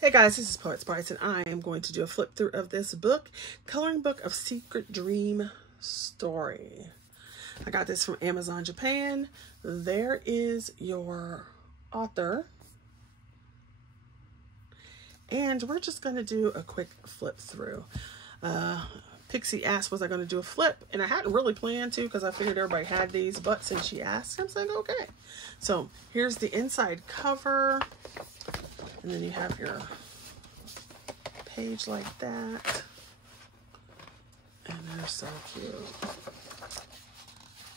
Hey guys, this is Poet's Bites, and I am going to do a flip through of this book, Coloring Book of Secret Dream Story. I got this from Amazon Japan. There is your author. And we're just going to do a quick flip through. Pixie asked, was I going to do a flip? And I hadn't really planned to because I figured everybody had these, but since she asked, I'm saying okay. So here's the inside cover. And then you have your page like that. And they're so cute.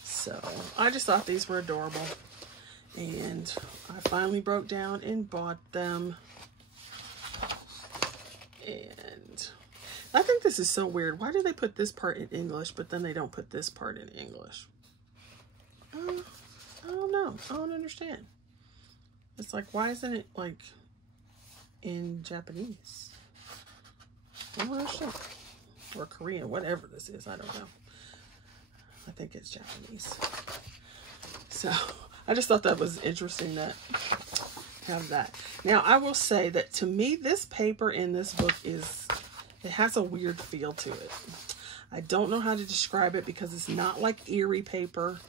So I just thought these were adorable. And I finally broke down and bought them. And I think this is so weird. Why do they put this part in English, but then they don't put this part in English? I don't know. I don't understand. It's like, why isn't it like in Japanese? I don't understand. Or Korean, whatever this is. I don't know. I think it's Japanese. So I just thought that was interesting that have that. Now I will say that to me, this paper in this book it has a weird feel to it. I don't know how to describe it because it's not like eerie paper.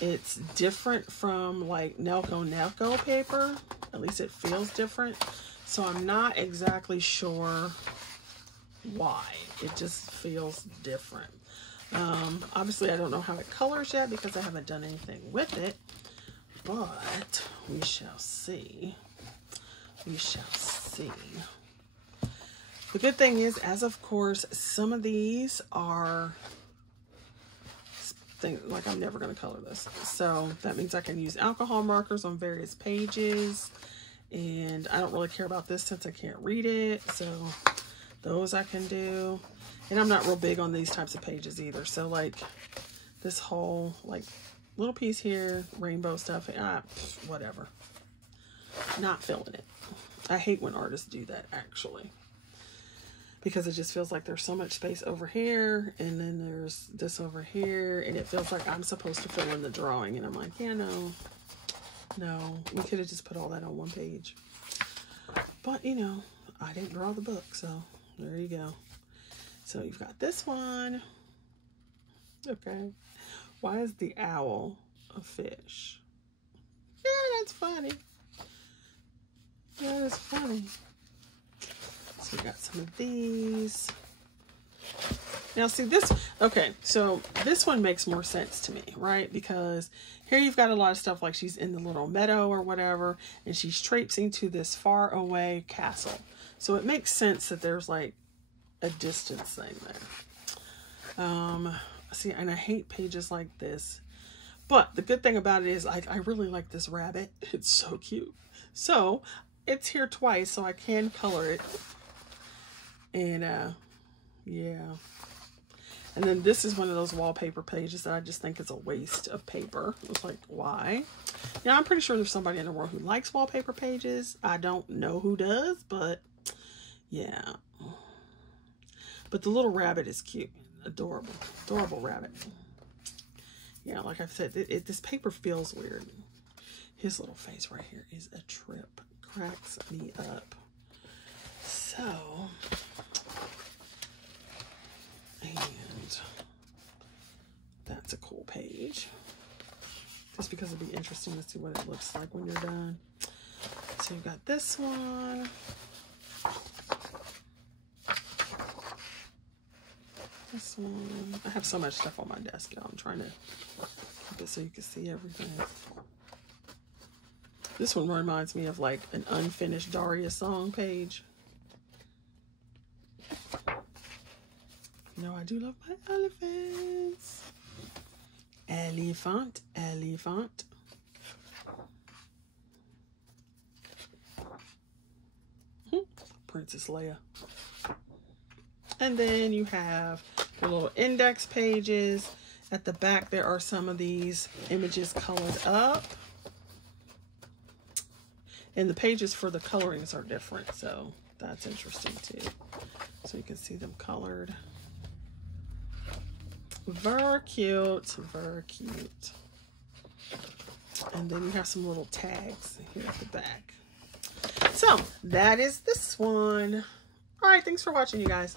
It's different from like Lemical paper. At least it feels different. So I'm not exactly sure why. It just feels different. Obviously I don't know how it colors yet because I haven't done anything with it, but we shall see. We shall see. The good thing is, as of course, some of these are things like I'm never going to color this. So that means I can use alcohol markers on various pages. And I don't really care about this since I can't read it. So those I can do. And I'm not real big on these types of pages either. So like this whole like little piece here, rainbow stuff, whatever. Not feeling it. I hate when artists do that actually. Because it just feels like there's so much space over here. And then there's this over here. And it feels like I'm supposed to fill in the drawing. And I'm like, yeah, no. No, we could have just put all that on one page. But, you know, I didn't draw the book, so there you go. So you've got this one. Okay. Why is the owl a fish? Yeah, that's funny. That is funny. So we got some of these. Now see this, okay, so this one makes more sense to me, right? Because here you've got a lot of stuff like she's in the little meadow or whatever, and she's traipsing to this far away castle. So it makes sense that there's like a distance thing there. See, and I hate pages like this. But the good thing about it is I really like this rabbit. It's so cute. So it's here twice, so I can color it. And yeah. And then this is one of those wallpaper pages that I just think is a waste of paper. It's like, why? Now, I'm pretty sure there's somebody in the world who likes wallpaper pages. I don't know who does, but yeah. But the little rabbit is cute. Adorable. Adorable rabbit. Yeah, like I've said, this paper feels weird. His little face right here is a trip. Cracks me up. So... and that's a cool page. Just because it'd be interesting to see what it looks like when you're done. So you've got this one. This one. I have so much stuff on my desk, y'all. I'm trying to keep it so you can see everything. This one reminds me of like an unfinished Daria song page. No, I do love my elephants. Elephant, elephant. Princess Leia. And then you have your little index pages. At the back, there are some of these images colored up. And the pages for the colorings are different, so that's interesting too. So you can see them colored. Very cute, very cute. And then you have some little tags here at the back. So that is this one. All right, thanks for watching, you guys.